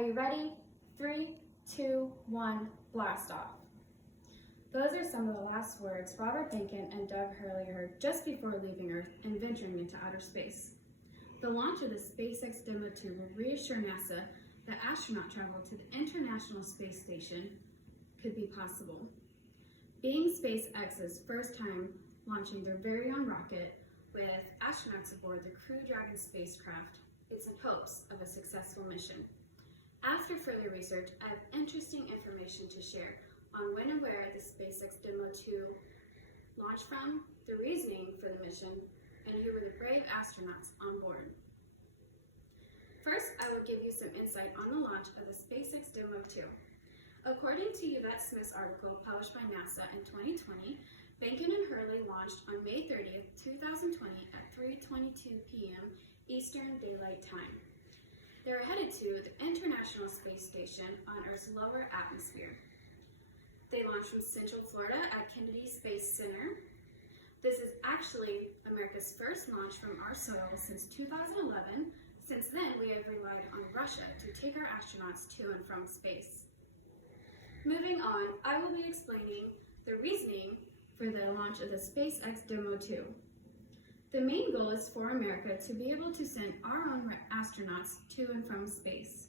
Are you ready? 3, 2, 1, blast off. Those are some of the last words Robert Behnken and Doug Hurley heard just before leaving Earth and venturing into outer space. The launch of the SpaceX Demo 2 will reassure NASA that astronaut travel to the International Space Station could be possible. Being SpaceX's first time launching their very own rocket with astronauts aboard the Crew Dragon spacecraft, it's in hopes of a successful mission. After further research, I have interesting information to share on when and where the SpaceX Demo 2 launched from, the reasoning for the mission, and who were the brave astronauts on board. First, I will give you some insight on the launch of the SpaceX Demo 2. According to Yvette Smith's article published by NASA in 2020, Behnken and Hurley launched on May 30th, 2020 at 3:22 p.m. Eastern Daylight Time. They were headed to the International Space Station on Earth's lower atmosphere. They launched from Central Florida at Kennedy Space Center. This is actually America's first launch from our soil since 2011. Since then, we have relied on Russia to take our astronauts to and from space. Moving on, I will be explaining the reasoning for the launch of the SpaceX Demo 2. The main goal is for America to be able to send our own astronauts to and from space.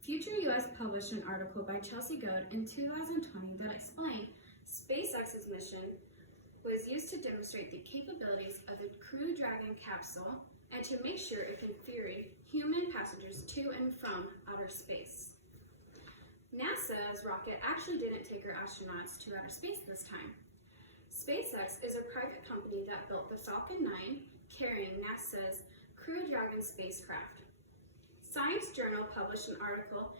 Future US published an article by Chelsea Goad in 2020 that explained SpaceX's mission was used to demonstrate the capabilities of the Crew Dragon capsule and to make sure it can ferry human passengers to and from outer space. NASA's rocket actually didn't take our astronauts to outer space this time. SpaceX is a private company that built the Falcon 9, carrying NASA's Crew Dragon spacecraft. Science Journal published an article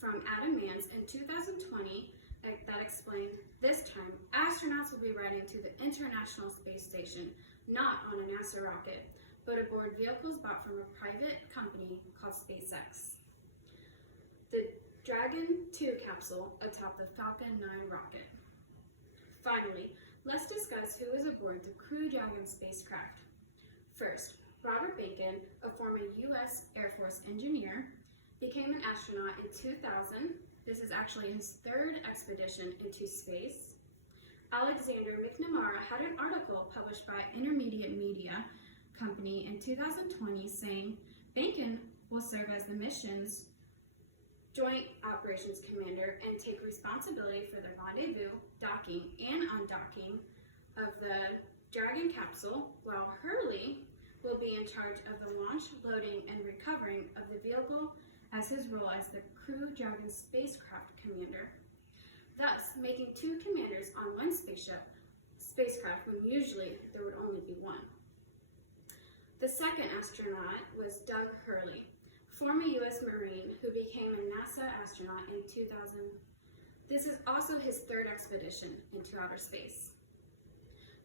from Adam Mans in 2020 that explained this time astronauts will be riding to the International Space Station, not on a NASA rocket, but aboard vehicles bought from a private company called SpaceX. The Dragon 2 capsule atop the Falcon 9 rocket. Finally, let's discuss who is aboard the Crew Dragon spacecraft. First, Robert Behnken, a former U.S. Air Force engineer, became an astronaut in 2000. This is actually his third expedition into space. Alexander McNamara had an article published by Intermediate Media Company in 2020 saying Behnken will serve as the mission's Joint Operations Commander and take responsibility for the rendezvous, docking, and undocking of the Dragon capsule, while Hurley will be in charge of the launch, loading, and recovering of the vehicle as his role as the Crew Dragon spacecraft commander, thus making two commanders on one spacecraft when usually there would only be one. The second astronaut was Doug Hurley, former U.S. Marine who became a NASA astronaut in 2000. This is also his third expedition into outer space.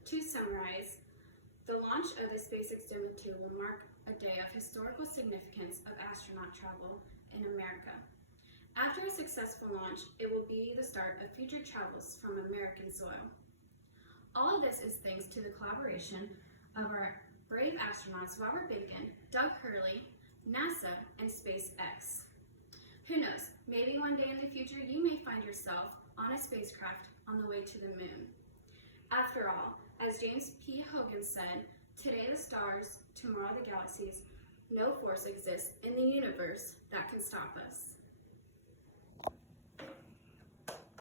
To summarize, the launch of the SpaceX Demo 2 will mark a day of historical significance of astronaut travel in America. After a successful launch, it will be the start of future travels from American soil. All of this is thanks to the collaboration of our brave astronauts Robert Behnken, Doug Hurley, NASA, and SpaceX. Who knows, maybe one day in the future you may find yourself on a spacecraft on the way to the moon. After all, as James P. Hogan said, today the stars, tomorrow the galaxies, no force exists in the universe that can stop us.